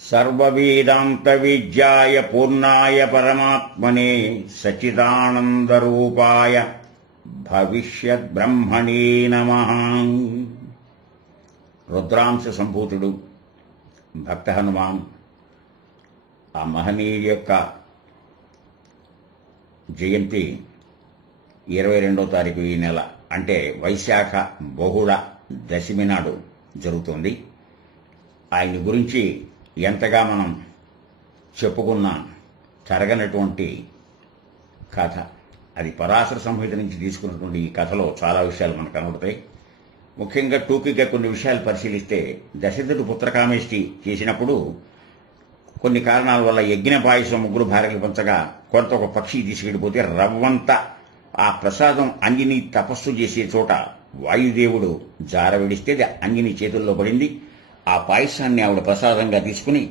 సర్వవేదాంత విద్యాయ పూర్ణాయ పరమాత్మనే సచిదానందరూపాయ భవిష్యత్ బ్రహ్మణే నమ. రుద్రాంశ సంభూతుడు భక్త హనుమాన్ ఆ మహనీయుడి యొక్క జయంతి ఇరవై రెండో తారీఖు ఈ నెల అంటే వైశాఖ బహుళ దశమి నాడు జరుగుతుంది. ఆయన గురించి ఎంతగా మనం చెప్పుకున్నా జరగనటువంటి కథ. అది పరాశర సంహిత నుంచి తీసుకున్నటువంటి ఈ కథలో చాలా విషయాలు మనకు కనబడతాయి. ముఖ్యంగా టూకీగా కొన్ని విషయాలు పరిశీలిస్తే దశరథుడు పుత్రకామేష్టి చేసినప్పుడు కొన్ని కారణాల వల్ల యజ్ఞ పాయసం ముగ్గురు భార్యలు పంచగా కొంత ఒక పక్షి తీసుకెళ్ళిపోతే రవ్వంత ఆ ప్రసాదం అంగిని తపస్సు చేసే చోట వాయుదేవుడు జార విడిస్తే అది అంగిని చేతుల్లో పడింది. ఆ పాయసాన్ని ఆవిడ ప్రసాదంగా తీసుకుని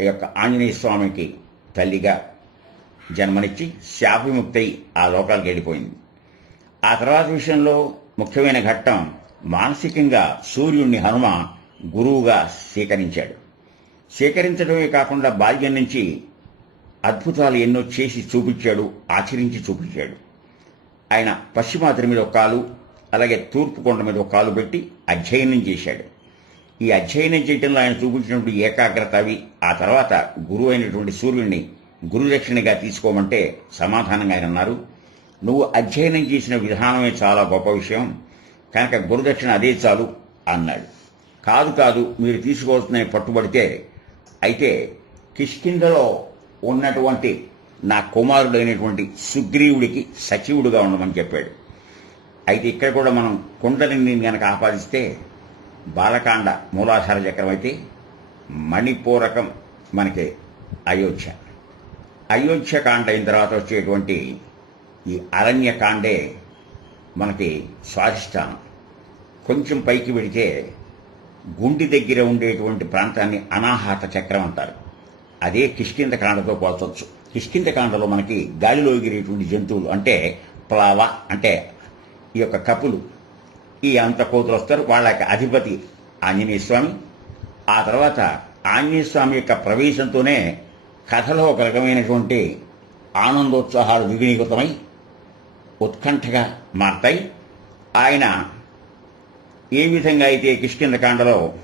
ఆ యొక్క ఆంజనేయ స్వామికి తల్లిగా జన్మనిచ్చి శాపవిముక్తై ఆ లోకాలకు వెళ్ళిపోయింది. ఆ తర్వాత విషయంలో ముఖ్యమైన ఘట్టం మానసికంగా సూర్యుణ్ణి హనుమ గురువుగా స్వీకరించాడు. స్వీకరించడమే కాకుండా బాల్యం నుంచి అద్భుతాలు ఎన్నో చేసి చూపించాడు ఆచరించి చూపించాడు. ఆయన పశ్చిమాద్రి మీద ఒక కాలు అలాగే తూర్పు కొండ మీద ఒక కాలు పెట్టి అధ్యయనం చేశాడు. ఈ అధ్యయనం చేయటంలో ఆయన చూపించినటువంటి ఏకాగ్రత అవి ఆ తర్వాత గురువు అయినటువంటి సూర్యుడిని గురుదక్షిణగా తీసుకోమంటే సమాధానంగా ఆయన అన్నారు. నువ్వు అధ్యయనం చేసిన విధానమే చాలా గొప్ప విషయం. కనుక గురుదక్షిణ అదే చాలు అన్నాడు. కాదు కాదు మీరు తీసుకోవాల్సిన పట్టుబడితే అయితే కిష్కిందలో ఉన్నటువంటి నా కుమారుడైనటువంటి సుగ్రీవుడికి సచివుడుగా ఉండమని చెప్పాడు. అయితే ఇక్కడ కూడా మనం కుండలిని కనుక ఆపాదిస్తే బాలకాండ మూలాధార చక్రం అయితే మణిపూరకం మనకి అయోధ్య. అయోధ్య కాండ అయిన తర్వాత వచ్చేటువంటి ఈ అరణ్యకాండే మనకి స్వాధిష్టానం. కొంచెం పైకి వెడితే గుండి దగ్గర ఉండేటువంటి ప్రాంతాన్ని అనాహత చక్రం అంటారు. అదే కిష్కింద కాండతో పోల్చొచ్చు. కిష్కింద కాండలో మనకి గాలిలో ఎగిరేటువంటి జంతువులు అంటే ప్లావ అంటే ఈ యొక్క కపులు. ఈ అంత కోతులు వస్తారు వాళ్ళకి అధిపతి ఆంజనేయ స్వామి. ఆ తర్వాత ఆంజనేయ స్వామి యొక్క ప్రవేశంతోనే కథలో ఒక రకమైనటువంటి ఆనందోత్సాహాలు ద్విగుణీకృతమై ఉత్కంఠగా మారతాయి. ఆయన ఏ విధంగా అయితే కిష్కిందకాండలో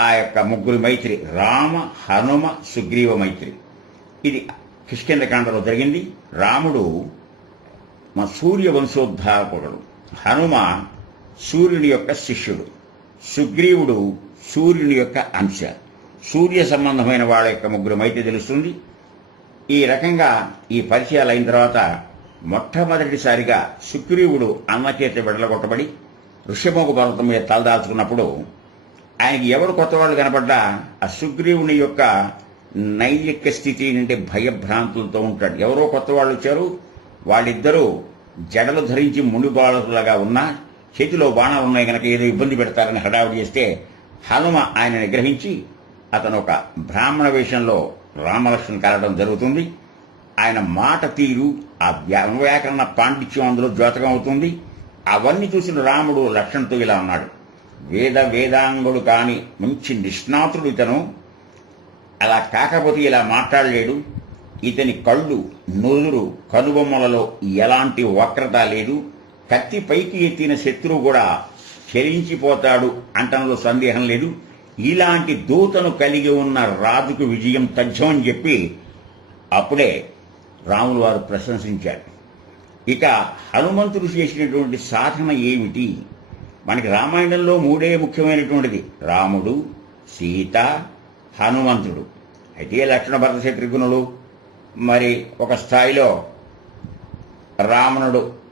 ఆ యొక్క ముగ్గురు మైత్రి రామ హనుమ సుగ్రీవ మైత్రి ఇది కిష్కిందకాండలో జరిగింది. రాముడు మా సూర్యవంశోద్ధారకుడు హనుమ సూర్యుని యొక్క శిష్యుడు. సుగ్రీవుడు సూర్యుని యొక్క అంశ. సూర్య సంబంధమైన వాళ్ళ యొక్క ముగ్గురు మైతే తెలుస్తుంది. ఈ రకంగా ఈ పరిచయాలు అయిన తర్వాత మొట్టమొదటిసారిగా సుగ్రీవుడు అన్నచేత విడలగొట్టబడి ఋషభోగ పర్వతం మీద తలదాల్చుకున్నప్పుడు ఆయనకి ఎవరు కొత్త వాళ్ళు కనపడ్డా ఆ సుగ్రీవుని యొక్క నైతిక స్థితి నుండి భయభ్రాంతులతో ఉంటాడు. ఎవరో కొత్త వాళ్ళు వచ్చారు. వాళ్ళిద్దరూ జడలు ధరించి మునిబాలులాగా ఉన్నా చేతిలో బాణాలు ఉన్నాయి కనుక ఏదో ఇబ్బంది పెడతారని హడావిడి చేస్తే హనుమ ఆయన నిగ్రహించి అతను ఒక బ్రాహ్మణ వేషంలో రామలక్ష్మణ్ కలడం జరుగుతుంది. ఆయన మాట తీరు ఆ వ్యాకరణ పాండిత్యం అందులో ద్యోతకం అవుతుంది. అవన్నీ చూసిన రాముడు లక్ష్మణ్తో ఇలా ఉన్నాడు వేద వేదాంగుడు కాని మంచి నిష్ణాతుడు ఇతను. అలా కాకపోతే ఇలా మాట్లాడలేడు. ఇతని కళ్ళు నుదురు కనుబొమ్మలలో ఎలాంటి వక్రత లేదు. కత్తి పైకి ఎత్తిన శత్రువు కూడా చెరించిపోతాడు అంటంలో సందేహం లేదు. ఇలాంటి దూతను కలిగి ఉన్న రాజుకు విజయం తథ్యం అని చెప్పి అప్పుడే రాములు వారు ప్రశంసించారు. ఇక హనుమంతుడు చేసినటువంటి సాధన ఏమిటి? మనకి రామాయణంలో మూడే ముఖ్యమైనటువంటిది. రాముడు సీత హనుమంతుడు. అయితే లక్ష్మణ భరత శత్రుఘ్నులు మరి ఒక స్థాయిలో రావణుడు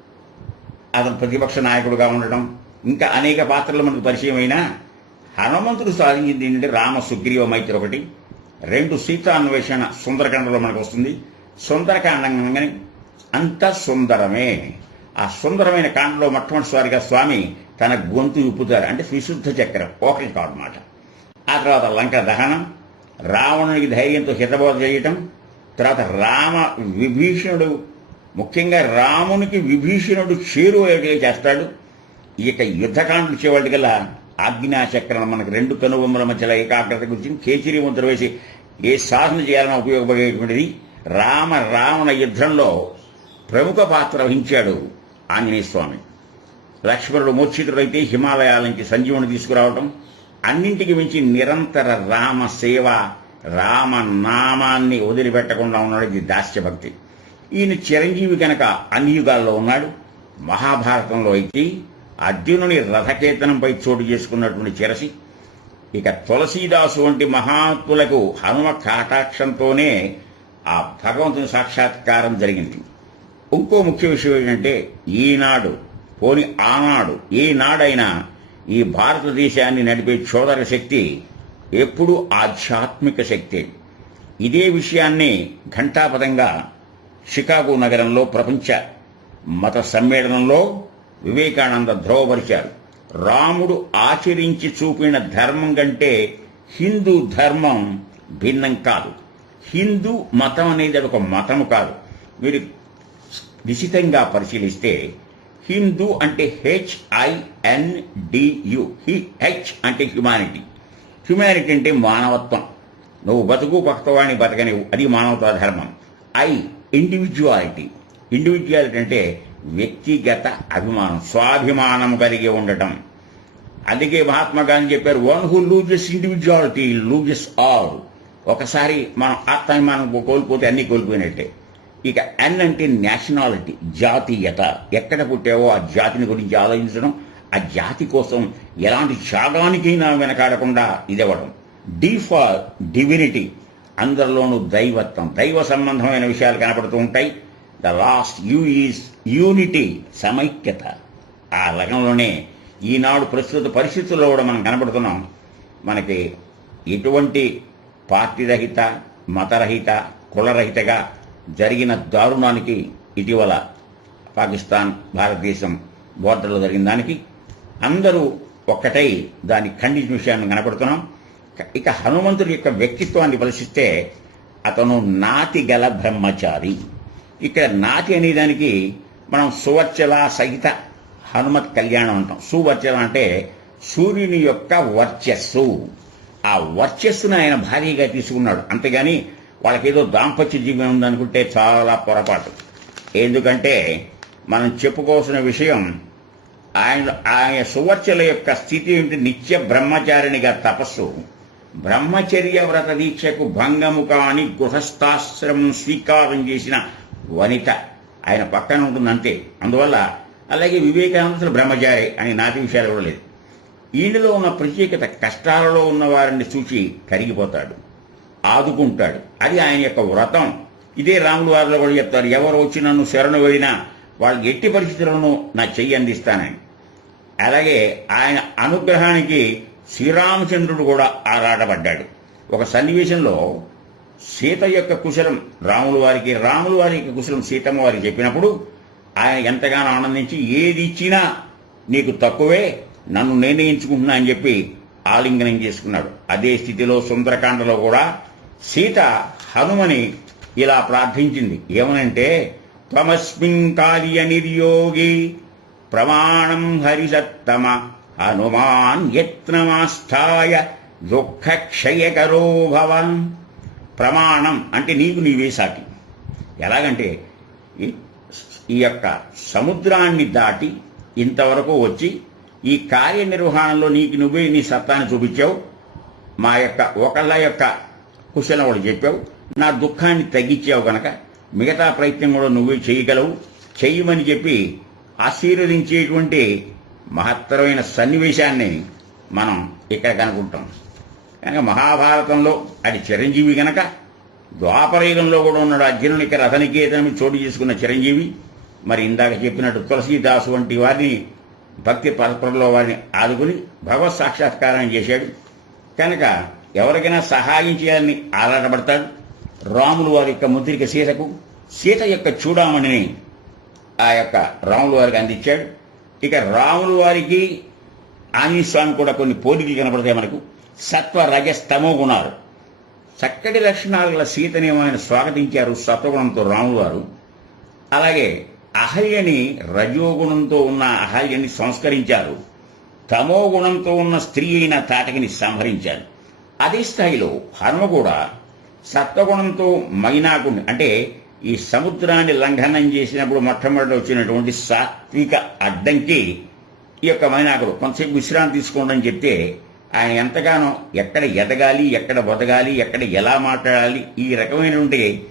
అతను ప్రతిపక్ష నాయకుడుగా ఉండడం ఇంకా అనేక పాత్రలు మనకు పరిచయమైన హనుమంతుడు సాధించింది ఏంటంటే రామ సుగ్రీవ మైత్రి ఒకటి. రెండు సీతా అన్వేషణ సుందరకాండలో మనకు వస్తుంది. సుందరకాండంగానే అంత సుందరమే. ఆ సుందరమైన కాండలో మొట్టమొదటిసారిగా స్వామి తన గొంతు విప్పుతారు. అంటే విశుద్ధ చక్రం ఒకటి కాదన్నమాట. ఆ తర్వాత లంక దహనం రావణునికి ధైర్యంతో హితబోధ చేయటం తర్వాత రామ విభీషణుడు ముఖ్యంగా రామునికి విభీషణుడు చేరువయ్యేట్టుగా చేస్తాడు. ఇక యుద్ధకాండలు చేవాళ్ళకల్లా ఆజ్ఞాచక్రం మనకు రెండు కనుబొమ్మల మధ్యలో ఏకాగ్రత గురించి కేచిరి ముద్ర వేసి ఏ సాధన చేయాలని ఉపయోగపడేటువంటిది. రామ రావణ యుద్ధంలో ప్రముఖ పాత్ర వహించాడు ఆంజనేయ స్వామి. లక్ష్మణుడు మూర్ఛితుడైతే హిమాలయాల నుంచి సంజీవుని తీసుకురావడం అన్నింటికి మించి నిరంతర రామ సేవ రామ నామాన్ని వదిలిపెట్టకుండా ఉన్నాడు. ఇది దాస్యభక్తి. ఈయన చిరంజీవి కనుక అన్ని యుగాల్లో ఉన్నాడు మహాభారతంలో అయితే అర్జునుని రథకేతనంపై చోటు చేసుకున్నటువంటి చిరసి ఇక తులసీదాసు వంటి మహాత్ములకు హనుమ కాటాక్షంతోనే ఆ భగవంతుని సాక్షాత్కారం జరిగింది. ఇంకో ముఖ్య విషయం ఏంటంటే ఈనాడు పోని ఆనాడు ఈనాడైనా ఈ భారతదేశాన్ని నడిపే చోదర శక్తి ఎప్పుడూ ఆధ్యాత్మిక శక్తి. ఇదే విషయాన్ని ఘంటాపదంగా షికాగో నగరంలో ప్రపంచ మత సమ్మేళనంలో వివేకానంద ధ్రువపరిచారు. రాముడు ఆచరించి చూపిన ధర్మం కంటే హిందూ ధర్మం భిన్నం కాదు. హిందూ మతం అనేది అది ఒక మతము కాదు. మీరు నిశితంగా పరిశీలిస్తే హిందూ అంటే H I N D U H అంటే హ్యుమానిటీ. హ్యుమానిటీ అంటే మానవత్వం. నువ్వు బతుకు పక్కవాణి బతకని అది మానవతా ధర్మం. ఐ ఇండివిజువాలిటీ ఇండివిజువాలిటీ అంటే వ్యక్తిగత అభిమానం స్వాభిమానం కలిగి ఉండటం. అందుకే మహాత్మా గాంధీ చెప్పారు one who loses individuality loses all ఒకసారి మనం ఆత్మాభిమానం కోల్పోతే అన్ని కోల్పోయినట్టే. ఇక ఎన్ అంటే నేషనాలిటీ జాతీయత. ఎక్కడ పుట్టావో ఆ జాతిని గురించి ఆలోచించడం ఆ జాతి కోసం ఎలాంటి త్యాగానికైనా వెనకాడకుండా ఇదవ్వడం. డిఫార్ డివినిటీ అందరిలోనూ దైవత్వం దైవ సంబంధమైన విషయాలు కనపడుతూ ఉంటాయి. The last you is unity సమైక్యత. ఆ లగంలోనే ఈనాడు ప్రస్తుత పరిస్థితుల్లో కూడా మనం కనపడుతున్నాం. మనకి ఎటువంటి పార్టీ రహిత మతరహిత కులరహితగా జరిగిన దారుణానికి ఇటీవల పాకిస్తాన్ భారతదేశం బోర్డర్లో జరిగిన దానికి అందరూ ఒక్కటై దాని ఖండించిన విషయాన్ని కనపడుతున్నాం. ఇక హనుమంతుడి యొక్క వ్యక్తిత్వాన్ని పరిశీలిస్తే అతను నాతి గల బ్రహ్మచారి. ఇక్కడ నాతి అనేదానికి మనం సువర్చల సహిత హనుమత్ కళ్యాణం అంటాం. సువర్చల అంటే సూర్యుని యొక్క వర్చస్సు. ఆ వర్చస్సును ఆయన భారీగా తీసుకున్నాడు. అంతేగాని వాళ్ళకేదో దాంపత్య జీవనం ఉందనుకుంటే చాలా పొరపాటు. ఎందుకంటే మనం చెప్పుకోవాల్సిన విషయం ఆయన ఆయన సువర్చల యొక్క స్థితి ఏంటి నిత్య బ్రహ్మచారిణిగా తపస్సు. బ్రహ్మచర్య వ్రత దీక్షకు భంగము కాని గృహస్థాశ్రమం స్వీకారం చేసిన వనిత ఆయన పక్కన ఉంటుంది అంతే అందువల్ల అలాగే వివేకానంద బ్రహ్మచారి అని నాటి విషయాలు కూడా లేదు. ఈయనలో ఉన్న ప్రత్యేకత కష్టాలలో ఉన్న వారిని చూచి కరిగిపోతాడు ఆదుకుంటాడు. అది ఆయన యొక్క వ్రతం. ఇదే రాములు వారిలో కూడా చెప్తారు ఎవరు వచ్చి నన్ను శరణు వెళ్ళినా వాళ్ళకి ఎట్టి పరిస్థితులను నా చెయ్యి అందిస్తానని. అలాగే ఆయన అనుగ్రహానికి శ్రీరామచంద్రుడు కూడా ఆరాటపడ్డాడు. ఒక సన్నివేశంలో సీత యొక్క కుశలం రాములు వారికి రాములు వారి యొక్క కుశలం సీతమ్మ వారికి చెప్పినప్పుడు ఆయన ఎంతగానో ఆనందించి ఏది ఇచ్చినా నీకు తక్కువే నన్ను నిర్ణయించుకుంటున్నా అని చెప్పి ఆలింగనం చేసుకున్నాడు. అదే స్థితిలో సుందరకాండలో కూడా సీత హనుమని ఇలా ప్రార్థించింది. ఏమనంటే త్వమస్మిన్ కార్య నిర్యోగి ప్రమాణం హరిసత్తమ హనుమాన్ యత్నమాస్థాయ దుఃఖక్షయకరో భవన్ ప్రమాణం అంటే నీకు నీవే సాటి ఎలాగంటే ఈ- యొక్క సముద్రాన్ని దాటి ఇంతవరకు వచ్చి ఈ కార్యనిర్వహణలో నీకు నువ్వే నీ సత్తాన్ని చూపించావు మా యొక్క ఒకళ్ళ యొక్క కుశలం కూడా చెప్పావు నా దుఃఖాన్ని తగ్గించావు గనక మిగతా ప్రయత్నం కూడా నువ్వే చేయగలవు చెయ్యమని చెప్పి ఆశీర్వదించేటువంటి మహత్తరమైన సన్నివేశాన్ని మనం ఇక్కడ కనుకుంటాం కనుక మహాభారతంలో అది చిరంజీవి గనక ద్వాపరయుగంలో కూడా ఉన్నాడు అర్జునునికి రథనికేతనం చోటు చేసుకున్న చిరంజీవి. మరి ఇందాక చెప్పినట్టు తులసీదాసు వంటి వారిని భక్తి పరపరలో వారిని ఆదుకుని భగవత్ సాక్షాత్కారం చేశాడు. కనుక ఎవరికైనా సహాయం చేయాలని ఆరాటపడతాడు. రాములు వారి యొక్క ముద్రిక సీతకు సీత యొక్క చూడామణిని ఆ యొక్క రాములు వారికి అందించాడు. ఇక రాములు వారికి ఆంజనేయ స్వామి కూడా కొన్ని పోలికలు కనపడతాయి మనకు. సత్వ రజస్తమో గుణాలు. చక్కటి లక్షణాలు గల సీతనేమో ఆయన స్వాగతించారు సత్వగుణంతో రాములు వారు. అలాగే అహల్యని రజోగుణంతో ఉన్న అహల్యని సంస్కరించారు. తమో గుణంతో ఉన్న స్త్రీ అయిన తాటకిని సంహరించారు. అదే స్థాయిలో హనుమ కూడా సత్వగుణంతో మైనాకుని అంటే ఈ సముద్రాన్ని లంఘనం చేసినప్పుడు మొట్టమొదటి వచ్చినటువంటి సాత్విక అడ్డంకి ఈ యొక్క మైనాకుడు కొంతసేపు విశ్రాంతి తీసుకోండి అని చెప్తే ఆయన ఎంతగానో ఎక్కడ ఎదగాలి ఎక్కడ బతకాలి ఎక్కడ ఎలా మాట్లాడాలి ఈ రకమైనటువంటి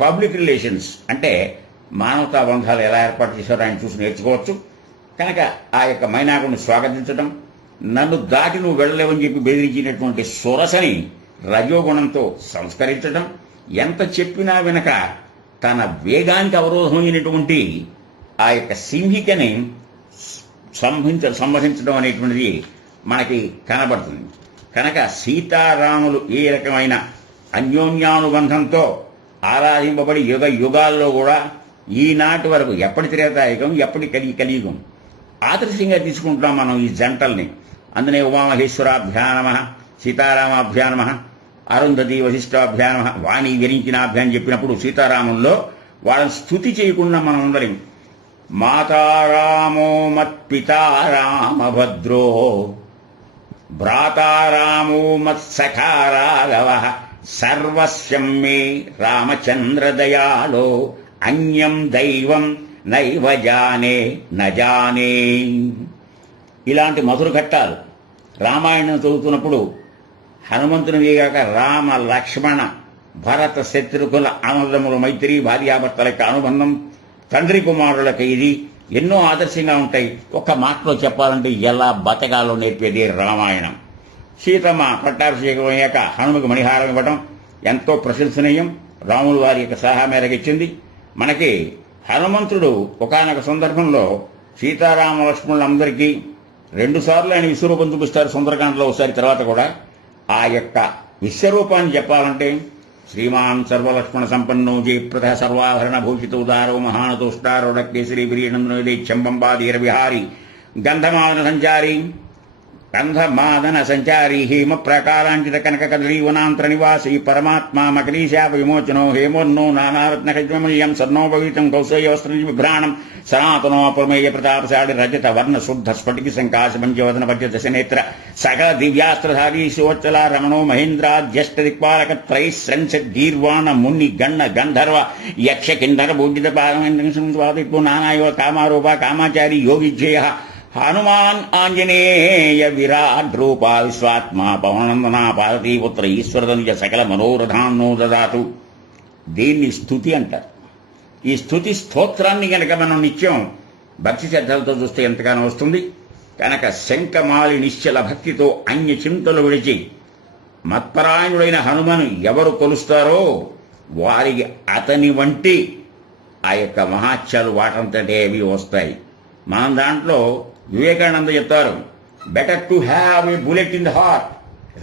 పబ్లిక్ రిలేషన్స్ అంటే మానవతా బంధాలు ఎలా ఏర్పాటు చేశారో ఆయన చూసి నేర్చుకోవచ్చు. కనుక ఆ యొక్క మైనాకుడిని స్వాగతించడం నన్ను దాటి నువ్వు వెళ్ళలేవని చెప్పి బెదిరించినటువంటి సురసని రజోగుణంతో సంస్కరించడం ఎంత చెప్పినా వెనక తన వేగానికి అవరోధమైనటువంటి ఆ యొక్క సింహికని సంహించ సంహరించడం అనేటువంటిది మనకి కనబడుతుంది. కనుక సీతారాములు ఏ రకమైన అన్యోన్యానుబంధంతో ఆరాధింపబడి యుగ యుగాల్లో కూడా ఈనాటి వరకు ఎప్పటి త్రేతాయుగం ఎప్పటి కలి కలియుగం ఆదర్శంగా తీసుకుంటున్నాం మనం ఈ జంటల్ని. అందునే ఉమామహేశ్వరాభ్యానమ సీతారామాభ్యానమ అరుంధతి వశిష్టాభ్యాన వాణి విరించినాభ్యాన్ చెప్పినప్పుడు సీతారాముల్లో వాళ్ళని స్థుతి చేయకుండా మనం ఉండలేం మాతారామో మత్పితారామభద్రో భ్రాతారామో మత్సఖారాఘవ సర్వస్యం మే రామచంద్రదయాలో అన్యం దైవం నైవ జానే నజానే ఇలాంటి మధుర ఘట్టాలు రామాయణం చదువుతున్నప్పుడు హనుమంతునివిగాక రామ లక్ష్మణ భరత శత్రుకుల ఆనందములు మైత్రి భార్యాభర్తల యొక్క అనుబంధం తండ్రి కుమారులకు ఇది ఎన్నో ఆదర్శంగా ఉంటాయి. ఒక్క మాటలో చెప్పాలంటే ఎలా బతకాలో నేర్పేది రామాయణం. సీతమ్మ పట్టాభిషేకం అయ్యాక హనుమకు మణిహారం ఇవ్వడం ఎంతో ప్రశంసనీయం. రాములు వారి యొక్క సలహా మేరకు ఇచ్చింది. మనకి హనుమంతుడు ఒకానొక సందర్భంలో సీతారామ లక్ష్మణులందరికీ రెండు సార్లు ఆయన విశ్వరూపం చూపిస్తారు సుందరకాండలో ఒకసారి తర్వాత కూడా. ఆ యొక్క విశ్వరూపాన్ని చెప్పాలంటే శ్రీమాన్ సర్వలక్ష్మణ సంపన్నో జయప్రద సర్వాభరణ భూషిత ఉదారో మహానతోష్టారోడ కేసరి వీరీనందనోదే చంబంబాదీర విహారి గంధమావన సంచారి कंधमादन संचारी हेम प्रकारांचित कनक कदली गन्धमादनसञ्चारी निवासी परमात्मा मकरीशाप विमोचनो हेमोन्नो नानारत्न कज्वमल्यम सर्णो पवीतं कौसय वस्त्र विभ्राणम सनातनो अपरमेय प्रताप शाड़ रजत वर्ण शुद्ध स्फटिक संकाश नानारत्नखज्ममूल्यम् सन्नोपवीतम् कौसयवस्त्रविभ्राणम् सनातनोपमेय प्रतापशालिरजतवर्णशुद्धस्फटिकसङ्काशपञ्चवदनपद्यदशनेत्र सकलदिव्यास्त्रधारी शिवोच्चला रमणो महेन्द्रा ज्येष्ठ दिक्पालक त्रैश्रंश गीर्वाण मुनि गण गंधर्व यक्ष महेन्द्राध्यष्टदिक्पालकत्रैः संसद्गीर्वाणमुन्निगण्ण पारमेन्द्र नाना नानायो कामारोपा कामाचारी योगी ज्येय హనుమాన్ ఆంజనేయ విరాట్ రూపా విశ్వాత్మ పవనందన పార్వతీపుత్ర ఈశ్వరదనుజ సకల మనోరథాన్నో దదాతు దీన్ని స్థుతి అంటారు. ఈ స్థుతి స్తోత్రాన్ని గనక మనం నిత్యం భక్తి శ్రద్ధలతో చూస్తే ఎంతగానో వస్తుంది. కనుక శంఖమాలి నిశ్చల భక్తితో అన్య చింతలు విడిచి మత్పరాయణుడైన హనుమను ఎవరు కొలుస్తారో వారికి అతని వంటి ఆ యొక్క మహాత్యాలు వాటంతటే అవి వస్తాయి. మనం దాంట్లో వివేకానంద చెప్తారు better to have a bullet in the heart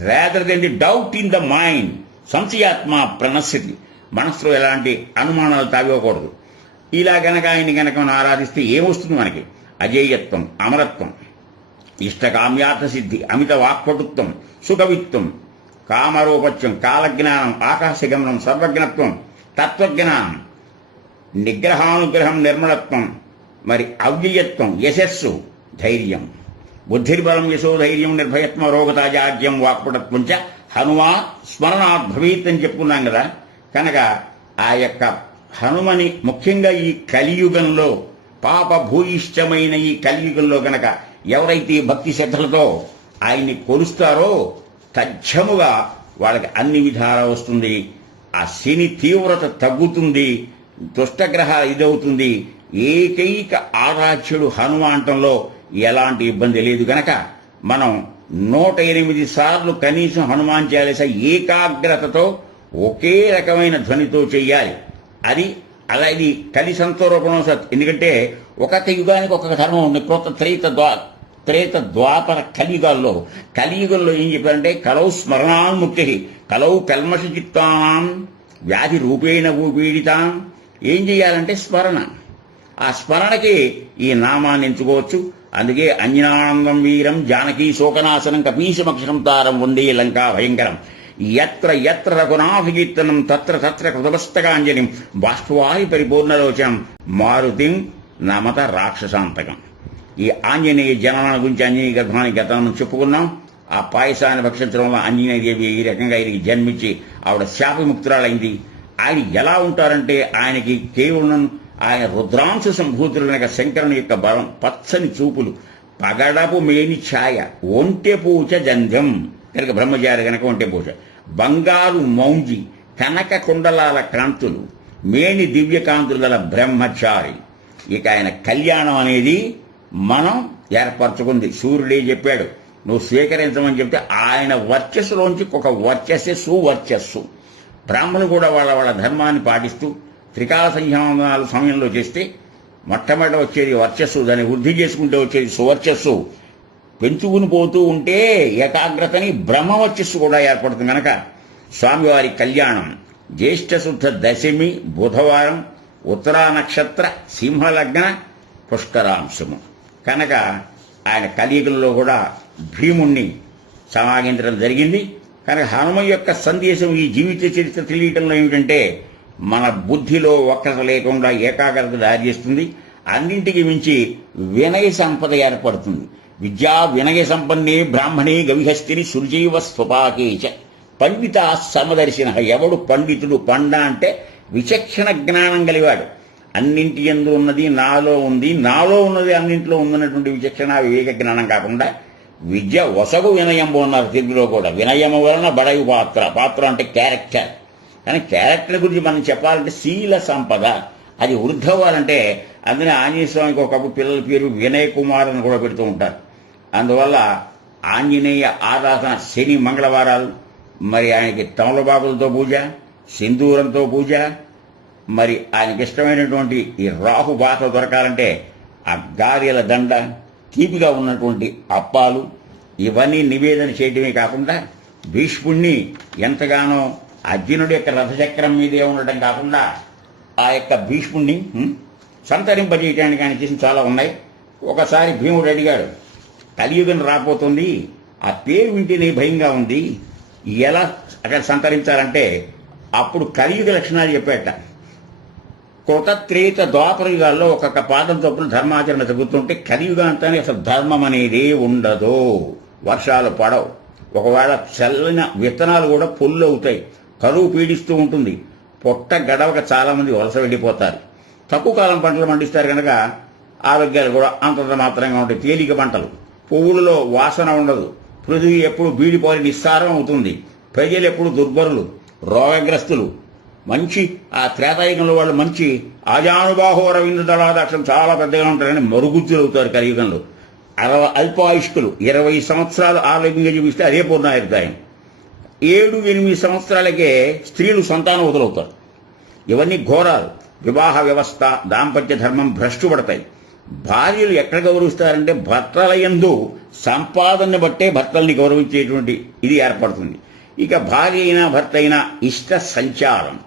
rather than the doubt in the mind సంశయాత్మ ప్రణస్థితి మనసులో ఎలాంటి అనుమానాలు తావివ్వకూడదు ఇలా గనక ఆయన్ని గనక మనం ఆరాధిస్తే ఏమొస్తుంది మనకి? అజేయత్వం అమరత్వం ఇష్టకామ్యార్థ సిద్ధి అమిత వాక్పటుత్వం సుఖవిత్వం కామరూపత్యం కాలజ్ఞానం ఆకాశగమనం సర్వజ్ఞత్వం తత్వజ్ఞానం నిగ్రహానుగ్రహం నిర్మలత్వం మరి అవ్యయత్వం యశస్సు ధైర్యం. బుద్ధిర్బలం యశో ధైర్యం నిర్భయత్వ రోగతాజాడ్యం వాక్పటత్వం చ హనుమా స్మరణాత్ భవీత్ అని చెప్పుకున్నాం కదా. కనుక ఆ యొక్క హనుమని ముఖ్యంగా ఈ కలియుగంలో పాప భూయిష్టమైన ఈ కలియుగంలో గనక ఎవరైతే భక్తి శ్రద్ధలతో ఆయన్ని కొలుస్తారో తథ్యముగా వాళ్ళకి అన్ని విధాలా వస్తుంది. ఆ శని తీవ్రత తగ్గుతుంది. దుష్టగ్రహ ఇదవుతుంది. ఏకైక ఆరాధ్యుడు హనుమాంటంలో ఎలాంటి ఇబ్బంది లేదు గనక మనం నూట ఎనిమిది సార్లు కనీసం హనుమాన్ చాలీస ఏకాగ్రతతో ఒకే రకమైన ధ్వనితో చెయ్యాలి. అది అలా ఇది కలి సంతోరూపణం సత్ ఎందుకంటే ఒక్కొక్క యుగానికి ఒక్కొక్క ధర్మం ఉంది. క్రొత్త త్రేత ద్వా త్రేత ద్వాపర కలియుగాల్లో కలియుగంలో ఏం చెప్పారంటే కలౌ స్మరణాన్ముక్తి కలౌ కల్మషచిత్తాం వ్యాధి రూపేణ భూపీడితాం. ఏం చేయాలంటే స్మరణ. ఆ స్మరణకి ఈ నామాన్ని ఎంచుకోవచ్చు. అందుకే అంజనానందం వీరం జానకీ శోకనాశనం కపీశమక్షరం తారం వందే లంకా భయంకరం. ఎత్ర ఎత్ర రఘునాథకీర్తనం తత్ర తత్ర కృతమస్తకాంజలిం బాష్పవారి పరిపూర్ణలోచనం మారుతిం నమత రాక్షసాంతకం. ఈ ఆంజనేయ జనన గురించి ఆంజనేయ గర్భానికి గతం చెప్పుకున్నాం. ఆ పాయసాన్ని భక్షించడంలో ఆంజనేయ దేవి ఈ రకంగా ఆయనకి జన్మించి ఆవిడ శాపముక్తురాలైంది ఆయన ఎలా ఉంటారంటే ఆయనకి కేవలం ఆయన రుద్రాంశ సంభూతులు శంకరుని యొక్క బలం పచ్చని చూపులు పగడపు మేని ఛాయ ఒంటె పూచ జంధ్యం. కనుక బ్రహ్మచారి కనుక ఒంటె పూచ. బంగారు మౌంజి కనక కుండలాల కాంతులు మేని దివ్య కాంతులు గల బ్రహ్మచారి. ఇక ఆయన కళ్యాణం అనేది మనం ఏర్పరచుకుంది. సూర్యుడే చెప్పాడు? నువ్వు స్వీకరించమని చెప్తే ఆయన వర్చస్సులోంచి ఒక వర్చస్సే సువర్చస్సు. బ్రాహ్మణులు కూడా వాళ్ళ వాళ్ళ ధర్మాన్ని పాటిస్తూ త్రికాల సంధ్యావందనాలు సమయంలో చేస్తే మొట్టమొదట వచ్చేది వర్చస్సు దాన్ని వృద్ధి చేసుకుంటే వచ్చేది సువర్చస్సు. పెంచుకుని పోతూ ఉంటే ఏకాగ్రతని బ్రహ్మవర్చస్సు కూడా ఏర్పడుతుంది. కనుక స్వామివారి కళ్యాణం జ్యేష్ఠ శుద్ధ దశమి బుధవారం ఉత్తరా నక్షత్ర సింహలగ్న పుష్కరాంశము. కనుక ఆయన కలియుగంలో కూడా భీముణ్ణి సమాగించడం జరిగింది. కనుక హనుమ యొక్క సందేశం ఈ జీవిత చరిత్ర తెలియటంలో ఏమిటంటే మన బుద్ధిలో వక్రత లేకుండా ఏకాగ్రత దారిస్తుంది అన్నింటికి మించి వినయ సంపద ఏర్పడుతుంది. విద్యా వినయ సంపన్నే బ్రాహ్మణే గవిహస్తిని సుజీవ స్వపాకేచ పండిత సమదర్శిన. ఎవడు పండితుడు పండ అంటే విచక్షణ జ్ఞానం కలివాడు. అన్నింటి ఎందు ఉన్నది నాలో ఉంది. నాలో ఉన్నది అన్నింటిలో ఉందన్నటువంటి విచక్షణ వివేక జ్ఞానం కాకుండా విద్య వసగు వినయంబు అన్నారు తెలుగులో కూడా. వినయము వలన బడవి పాత్ర. పాత్ర అంటే క్యారెక్టర్. కానీ క్యారెక్టర్ గురించి మనం చెప్పాలంటే శీల సంపద. అది వృద్ధవ్వాలంటే అందులో ఆంజనేయ స్వామికి ఒకప్పుడు పిల్లల పేరు వినయ్ కుమార్ అని కూడా పెడుతూ ఉంటారు. అందువల్ల ఆంజనేయ ఆరాధన శని మంగళవారాలు మరి ఆయనకి తమలబాకులతో పూజ సింధూరంతో పూజ మరి ఆయనకి ఇష్టమైనటువంటి ఈ రాహు బాధ దొరకాలంటే ఆ గారెల దండ తీపిగా ఉన్నటువంటి అప్పాలు ఇవన్నీ నివేదన చేయడమే కాకుండా భీష్ముణ్ణి ఎంతగానో అర్జునుడి యొక్క రథచక్రం మీదే ఉండటం కాకుండా ఆ యొక్క భీష్ముణ్ణి సంతరింపజేయటానికి సంతరింపజేయడానికి ఆయన చేసిన చాలా ఉన్నాయి. ఒకసారి భీముడు అడిగాడు కలియుగం రాబోతుంది ఆ పేరు వింటేనే భయంగా ఉంది. ఎలా అక్కడ సంతరించాలంటే అప్పుడు కలియుగ లక్షణాలు చెప్పేట కృతత్రేత ద్వాపరయుగాల్లో ఒక్కొక్క పాదం చొప్పున ధర్మాచరణ జరుగుతుంటే కలియుగాంతానికి అసలు ధర్మం అనేది ఉండదు. వర్షాలు పడవు. ఒకవేళ చల్లని విత్తనాలు కూడా పొల్లు అవుతాయి. కరువు పీడిస్తూ ఉంటుంది. పొట్ట గడవక చాలామంది వలస వెళ్ళిపోతారు. తక్కువ కాలం పంటలు పండిస్తారు కనుక ఆరోగ్యాలు కూడా అంతంత మాత్రంగా ఉంటాయి. తేలిక పంటలు. పువ్వులలో వాసన ఉండదు. పృథివీ ఎప్పుడు బీడిపోయి నిస్సారం అవుతుంది. ప్రజలు ఎప్పుడు దుర్బరులు రోగగ్రస్తులు. మంచి ఆ త్రేతాయుగంలో వాళ్ళు మంచి ఆజానుబాహో అరవింద దళాదాక్షం చాలా పెద్దగా ఉంటారని మరుగుజ్జులు అవుతారు కలియుగంలో. అరవ అల్పాయుష్కులు ఇరవై సంవత్సరాలు ఆరోగ్యంగా చూపిస్తే అదే పూర్ణాయుర్దాయం. ఏడు ఎనిమిది సంవత్సరాలకే స్త్రీలు సంతానం వదులవుతారు. ఇవన్నీ ఘోరాలు. వివాహ వ్యవస్థ దాంపత్య ధర్మం భ్రష్టు పడతాయి భార్యలు ఎక్కడ గౌరవిస్తారంటే భర్తల ఎందు సంపాదనని బట్టే భర్తల్ని గౌరవించేటువంటి ఇది ఏర్పడుతుంది. ఇక భార్య అయినా భర్త అయినా ఇష్ట సంచారం.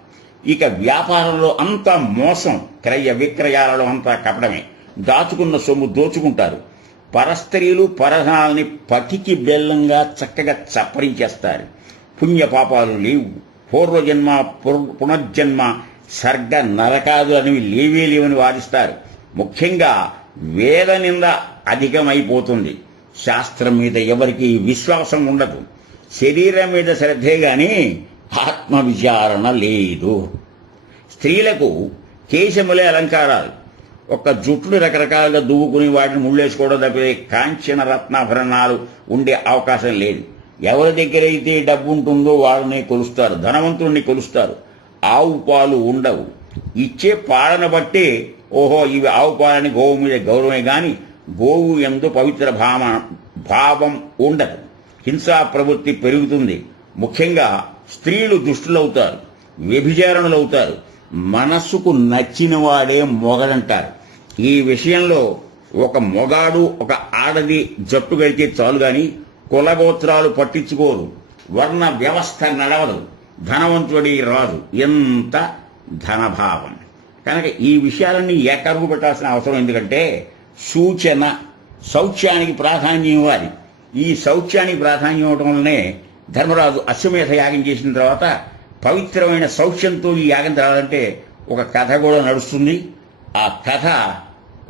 ఇక వ్యాపారంలో అంతా మోసం క్రయ విక్రయాలలో అంతా కపడమే దాచుకున్న సొమ్ము దోచుకుంటారు. పరస్త్రీలు పరధనాల్ని పటికి బెల్లంగా చక్కగా చప్పరించేస్తారు. పుణ్యపాపాలు లేవు. పూర్వజన్మ పునర్జన్మ సర్గ నరకాదు అనేవి లేవే లేవని వాదిస్తారు. ముఖ్యంగా వేద నింద అధికమైపోతుంది. శాస్త్రం మీద ఎవరికి విశ్వాసం ఉండదు. శరీరం మీద శ్రద్ధే గాని ఆత్మ విచారణ లేదు. స్త్రీలకు కేశములే అలంకారాలు. ఒక్క జుట్టుని రకరకాలుగా దువ్వుకుని వాటిని ముళ్ళేసుకోవడం తప్పితే కాంచన రత్నాభరణాలు ఉండే అవకాశం లేదు. ఎవరి దగ్గర అయితే డబ్బు ఉంటుందో వాళ్ళనే కొలుస్తారు ధనవంతుడిని కొలుస్తారు ఆవు పాలు ఉండవు. ఇచ్చే పాలన బట్టే ఓహో ఇవి ఆవు పాలని గోవు మీద గౌరవమే గాని గోవు ఎందు పవిత్ర భామ భావం ఉండదు. హింసా ప్రవృత్తి పెరుగుతుంది. ముఖ్యంగా స్త్రీలు దుష్టులవుతారు వ్యభిచారణలవుతారు. మనస్సుకు నచ్చిన వాడే మొగడంటారు ఈ విషయంలో ఒక మొగాడు ఒక ఆడది జట్టు గడితే చాలు గాని కులగోత్రాలు పట్టించుకోరు. వర్ణ వ్యవస్థ నడవదు. ధనవంతుడి రాదు. ఎంత ధనభావం. కనుక ఈ విషయాలన్నీ ఏకరువు పెట్టాల్సిన అవసరం ఎందుకంటే సూచన శౌచ్యానికి ప్రాధాన్యం ఇవ్వాలి. ఈ శౌచ్యానికి ప్రాధాన్యం ఇవ్వడం వల్లనే ధర్మరాజు అశ్వమేధ యాగం చేసిన తర్వాత పవిత్రమైన శౌచ్యంతో ఈ యాగం రావాలంటే ఒక కథ కూడా నడుస్తుంది. ఆ కథ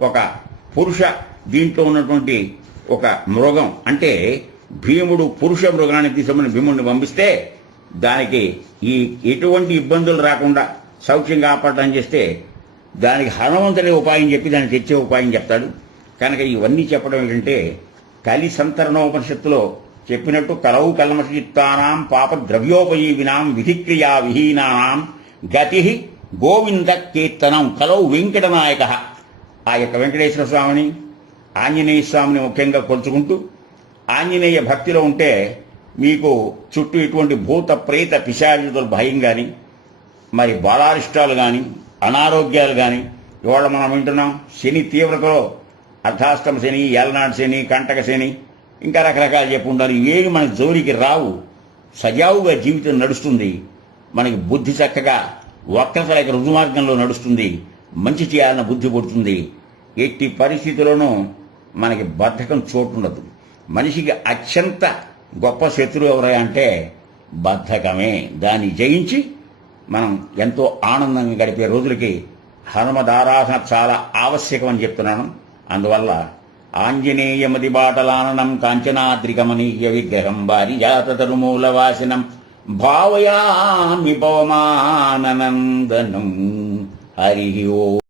ఒక పురుష దీంట్లో ఉన్నటువంటి ఒక మృగం. అంటే భీముడు పురుష మృగాన్ని తీసుకుని భీముడిని పంపిస్తే దానికి ఈ ఎటువంటి ఇబ్బందులు రాకుండా సౌఖ్యం కాపాడటం చేస్తే దానికి హనుమంతుడే ఉపాయం చెప్పి దాన్ని తెచ్చే ఉపాయం చెప్తాడు. కనుక ఇవన్నీ చెప్పడం ఏంటంటే కలి సంతరణోపనిషత్తులో చెప్పినట్టు కలవు కల్మషిత్తానాం పాప ద్రవ్యోపజీవినాం విధిక్రియా విహీనానాం గతి గోవింద కీర్తనం కలవు వెంకటనాయక. ఆ యొక్క వెంకటేశ్వర స్వామిని ఆంజనేయ స్వామిని ముఖ్యంగా కొలుచుకుంటూ ఆంజనేయ భక్తిలో ఉంటే మీకు చుట్టూ ఇటువంటి భూత ప్రేత పిశాచుల భయం కానీ మరి బాలారిష్టాలు కానీ అనారోగ్యాలు కానీ ఇవాళ మనం వింటున్నాం శని తీవ్రతలో అర్ధాష్టమ శని ఏలనాడు శని కంటక శని ఇంకా రకరకాలు చెప్పి ఉంటారు. ఇవేమి మన జోలికి రావు. సజావుగా జీవితం నడుస్తుంది. మనకి బుద్ధి చక్కగా వక్రత లేక రుజుమార్గంలో నడుస్తుంది. మంచి చేయాలన్న బుద్ధి పుడుతుంది. ఎట్టి పరిస్థితుల్లోనూ మనకి బద్ధకం చోటుండదు. మనిషికి అత్యంత గొప్ప శత్రువు ఎవరై అంటే బద్ధకమే. దాన్ని జయించి మనం ఎంతో ఆనందంగా గడిపే రోజులకి హనుమదారాధన చాలా ఆవశ్యకం అని చెప్తున్నాను. అందువల్ల ఆంజనేయమది బాటలాననం కాంచనాద్రికమనీయ విగ్రహం వారి జాత వాసినం భావయామి పవమానందనం హరి ఓ